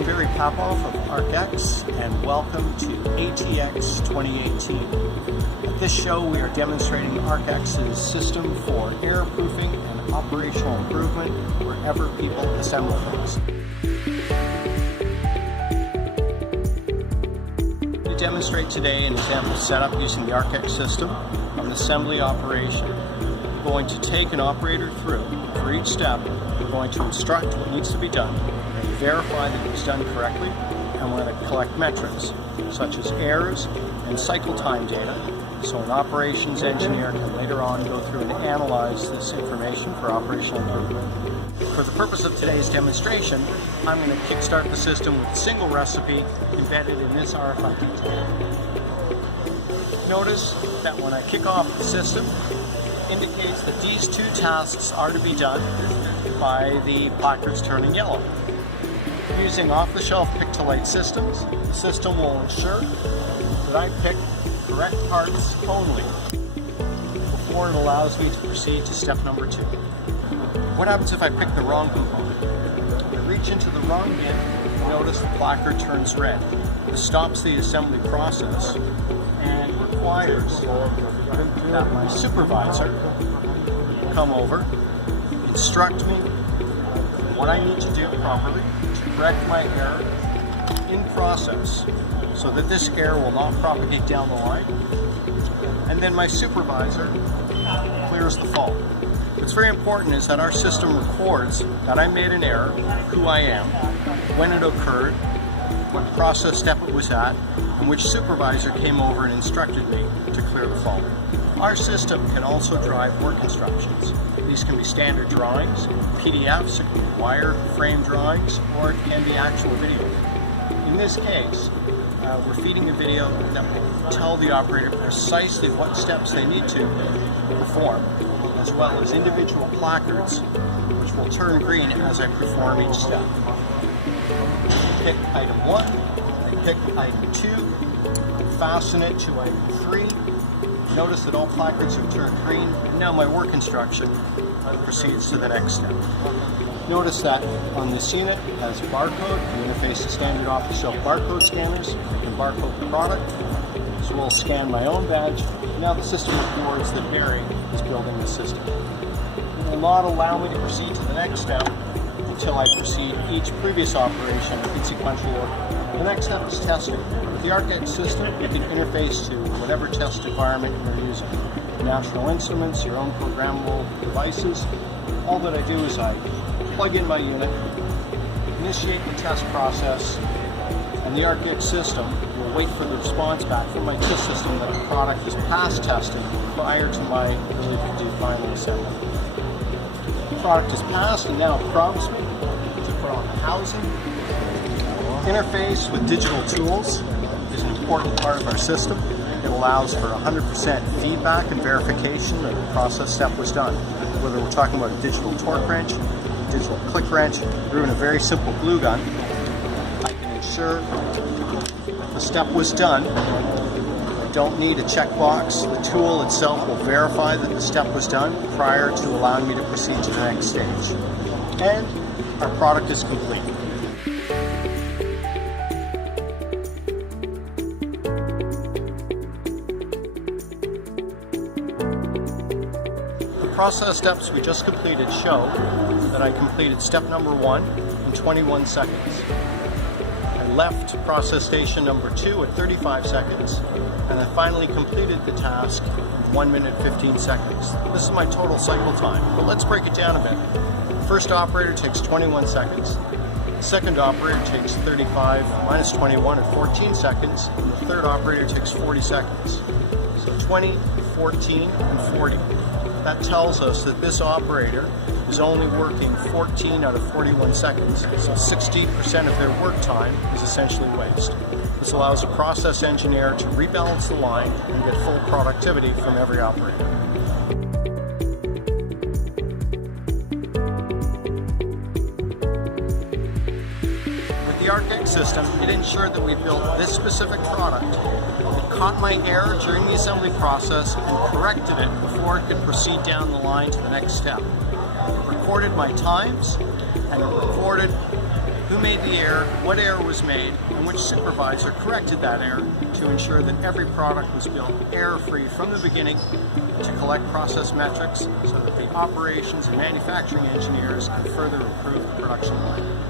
I'm Barry Popoff of ARCX, and welcome to ATX 2018. At this show, we are demonstrating ARCX's system for error-proofing and operational improvement wherever people assemble things. We demonstrate today an example setup using the ARCX system of an assembly operation. We're going to take an operator through. For each step, we're going to instruct what needs to be done, verify that it was done correctly, and we're going to collect metrics such as errors and cycle time data, so an operations engineer can later on go through and analyze this information for operational improvement. For the purpose of today's demonstration, I'm going to kickstart the system with a single recipe embedded in this RFID tag. Notice that when I kick off the system, it indicates that these two tasks are to be done by the placards turning yellow. Using off-the-shelf pick-to-light systems, the system will ensure that I pick correct parts only before it allows me to proceed to step number 2. What happens if I pick the wrong component? If I reach into the wrong bin, notice the placard turns red. This stops the assembly process and requires that my supervisor come over, instruct me what I need to do properly to correct my error in process so that this error will not propagate down the line, and then my supervisor clears the fault. What's very important is that our system records that I made an error, who I am, when it occurred, what process step it was at, and which supervisor came over and instructed me to clear the fault. Our system can also drive work instructions. These can be standard drawings, PDFs, it can be wireframe drawings, or it can be actual video. In this case, we're feeding a video that will tell the operator precisely what steps they need to perform, as well as individual placards, which will turn green as I perform each step. I pick item 1, I pick item 2, fasten it to item 3. Notice that all placards have turned green, and now my work instruction proceeds to the next step. Notice that on this unit it has a barcode, the interface to standard off-the-shelf barcode scanners. I can barcode the product, as well as scan my own badge. Now the system records that Barry is building the system. It will not allow me to proceed to the next step until I proceed each previous operation in sequential order. The next step is testing. With the ARCX system, you can interface to whatever test environment you're using. National Instruments, your own programmable devices. All that I do is I plug in my unit, initiate the test process, and the ARCX system will wait for the response back from my test system that the product is passed testing prior to my ability to do final assembly. The product is passed, and now it prompts me to put on the housing. Interface with digital tools is an important part of our system. It allows for 100% feedback and verification that the process step was done. Whether we're talking about a digital torque wrench, digital click wrench, or even a very simple glue gun, I can ensure that the step was done. I don't need a checkbox. The tool itself will verify that the step was done prior to allowing me to proceed to the next stage. And our product is complete. The process steps we just completed show that I completed step number 1 in 21 seconds. I left process station number 2 at 35 seconds, and I finally completed the task in 1 minute 15 seconds. This is my total cycle time, but let's break it down a bit. The first operator takes 21 seconds, the second operator takes 35 minus 21 at 14 seconds, and the third operator takes 40 seconds. So 20, 14, and 40. That tells us that this operator is only working 14 out of 41 seconds, so 60% of their work time is essentially waste. This allows a process engineer to rebalance the line and get full productivity from every operator. With the ARCX system, it ensured that we built this specific product. It caught my error during the assembly process and corrected it before it could proceed down the line to the next step. It recorded my times, and it recorded who made the error, what error was made, and which supervisor corrected that error to ensure that every product was built error-free from the beginning, to collect process metrics so that the operations and manufacturing engineers can further improve the production line.